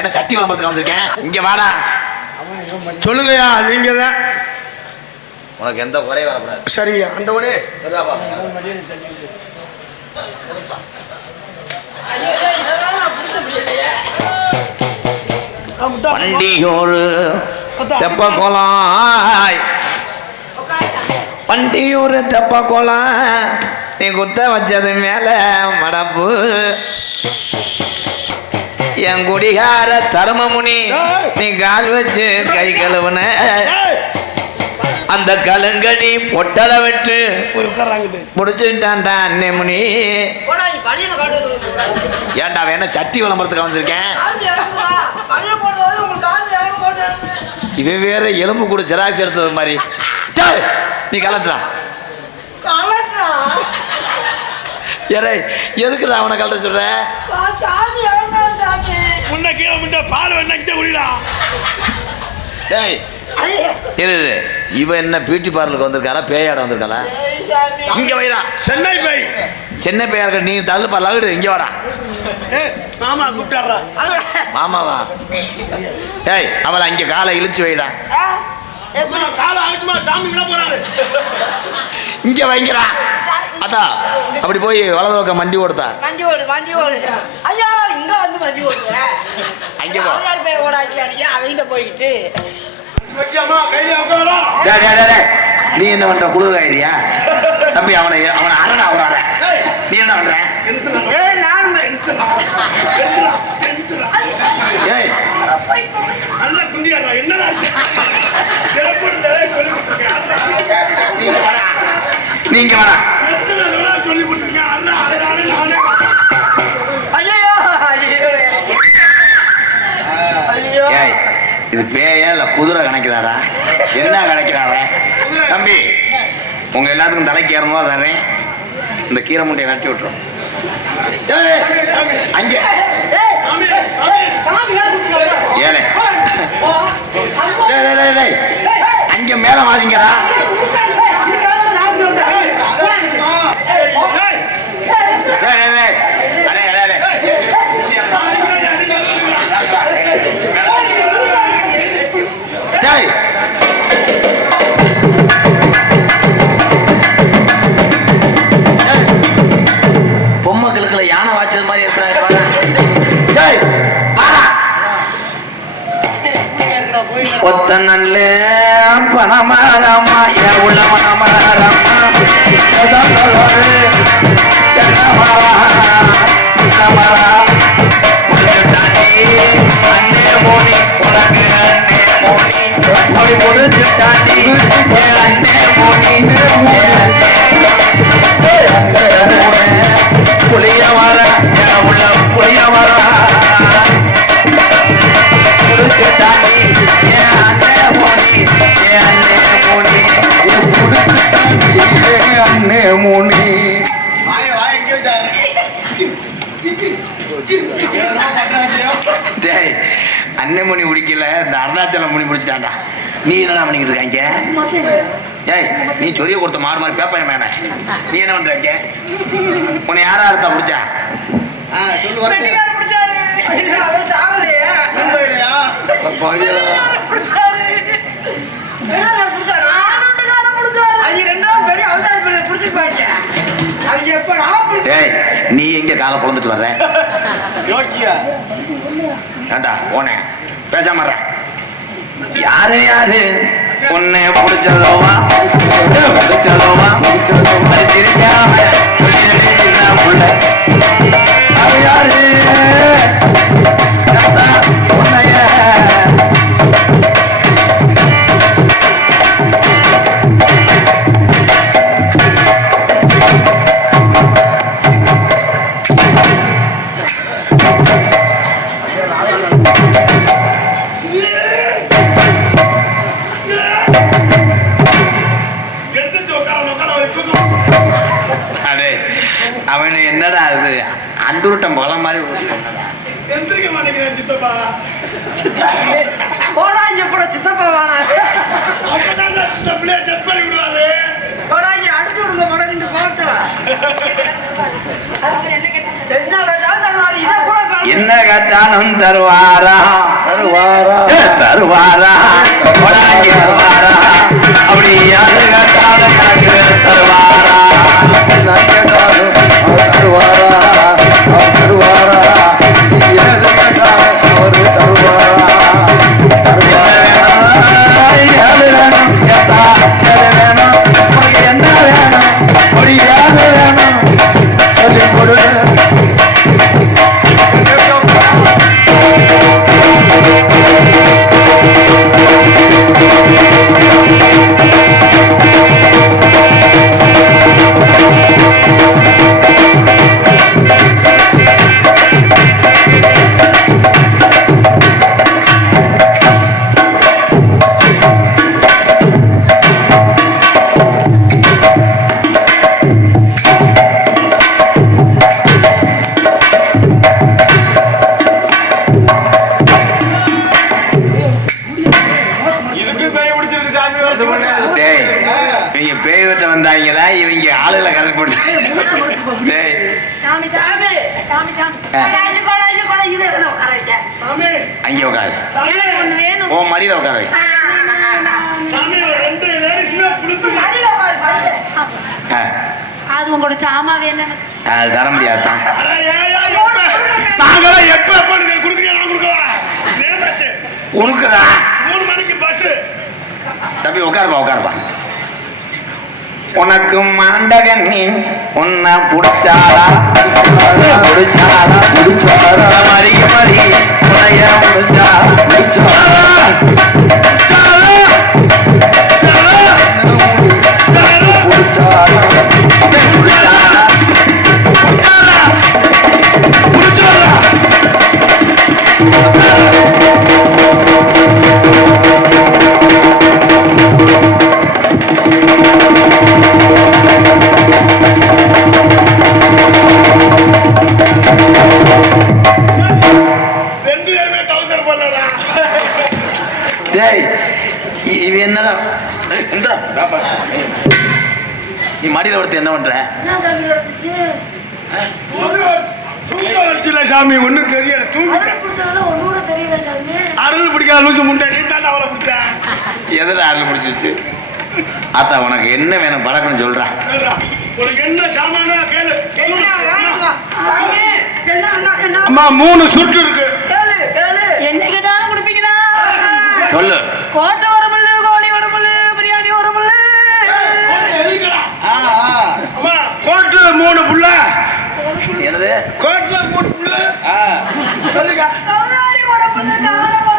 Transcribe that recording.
என்ன சட்டி விளம்பரத்துக்கு வந்திருக்கேன். இங்க வாடா. சொல்லுங்கய்யா, நீங்க தான். உனக்கு எந்த குறையும் வரக்கூடாது. சரிங்க அண்டவனே. பண்டியூர் தெப்ப கோலாய், பண்டியூர் தெப்ப கோலாம், நீ குத்த வச்சது மேல மடப்பு என் குடிகார தர்மமுனி, நீ கால் வச்சு கை கழுவுன அந்த கலுங்கடி பொட்டல விட்டு முடிச்சுட்டான்டா அண்ணே முனி. ஏன்டா வேணா சட்டி விளம்பரத்துக்கு வந்திருக்கேன். இவன் வேற எலும்பு கூட ஜெராக்ஸ் எடுத்தது மாதிரி. நீ கலட்டுறா. ஏரே எதுக்குடா அவனை கலட்ட சொல்ற? இவன் என்ன பியூட்டி பார்லருக்கு வந்திருக்காரா பேயாட வந்திருக்காளா? இங்க வைடா. சென்னை பை, சென்னை பேயா இருக்க. நீ தள்ளு பல்லாடு. இங்க வாடா. மாமா கூப்பிட்டாரா? மாமாவா? ஏய் அவளை அங்க காலை இழுச்சு வைடா. இங்க வைங்கடா. அதான் அப்படி போய் வலது பக்கம் மண்டி ஓடுதா. வண்டி ஓடு. ஐயா இங்க வந்து வண்டி ஓடுற. அங்க போ. பேர் ஓடாச்சியா அவங்க போயிட்டு. நீ என்ன பண்ற? குழு ஆயிரியா தம்பி? அவனை அரணா அவராட. நீ என்ன பண்ற? நீங்க வரா. இது பேயா இல்ல குதிரை கணக்கிறாரா? என்ன கணக்கிறார தம்பி? உங்க எல்லாத்துக்கும் தலைக்கு ஏறமோ தரேன். இந்த கீரை முட்டையை நட்டி விட்டுரும். அங்க ஏழை அங்க மேல வாதிங்கடா. பொம்மைகளுக்குள்ள யானை வாச்சது மாதிரி இருக்கிறாரு. ஒத்த நல்ல பணமாரம்மா என் உள்ள மனமாரம்மா அண்ணே மோனி உனக்கு அண்ணே மோனி முடிச்சுட்டாண்டி அண்ணே மோனி புளிய வர உள்ள புளிய வர முடிச்சுட்டாண்டி அண்ணே மோனி அண்ணே மோனி. அண்ணன் மணி பிடிக்கல, இந்த அருணாச்சலம் மணி பிடிச்சிட்டாண்டா. நீ என்ன பண்ணிக்கிட்டு இருக்காங்க? ஏய் நீ சொரிய கொடுத்த மாறு மாறி பேப்பைய மேன. நீ என்ன பண்றாங்க? உன்னை யாரா இருந்தா பிடிச்சா? நீ எங்க காலை பொழுந்துட்டு வர்ற? ஏண்டா போனே பேசாம யாரு யாரு உன்னை பிடிச்சதோவா பிடிச்சதோவா தெரியாம யாரு உன்னைய அவன் என்னடா அது அண்டுருட்டம் பல மாதிரி எந்திரிக்க மாட்டேங்கிறேன் சித்தப்பா. போடாங்க கூட சித்தப்பா வானா செக் பண்ணி விடுவாரு. போடாங்க அடுத்து விடுங்க மடங்கு போட்டோம். என்ன இதை கூட என்ன கேட்டாலும் தருவாரா தருவாரா கொடாங்கி தருவாரா அப்படி யாரு கேட்டாலும் எனக்கு தருவாரா இவங்க பேய் விட்டு வந்தாங்களா இவங்க ஆளுல கரெக்ட் போட்டு அங்கே உட்காரு ஓ மடியில உட்காரு அது உங்களோட சாமாவே என்ன அது தர முடியாதான் நாங்களாம் எப்ப கொடுக்குறீங்க உனக்குதா 3 மணிக்கு பஸ் தம்பி உட்காருப்பா உட்காருப்பா உனக்கு மாண்டகன் நீ உன்னை புடிச்சாரா மறி மறி உனைய முடிச்சா இது என்னடா நீ மடியில ஒருத்தர் என்ன பண்ற சாமி ஒண்ணும் தெரியல அருள் பிடிக்காத லூசு முண்டை அவளை பிடிச்ச எதிர அருள் பிடிச்சிச்சு ஆத்தா உனக்கு என்ன வேணும் பழக்கம்னு சொல்றா உனக்கு என்ன சாமானா கேளு அம்மா 3 சுற்று இருக்கு என்ன கேட்டாலும் கொடுப்பீங்களா சொல்லு கோட்டை வரமுல்ல கோழி வரமுல்ல பிரியாணி வரமுல்ல கோட்டுல 3 புள்ள என்னது கோட்டுல 3 புள்ள சொல்லுங்க வரமுல்ல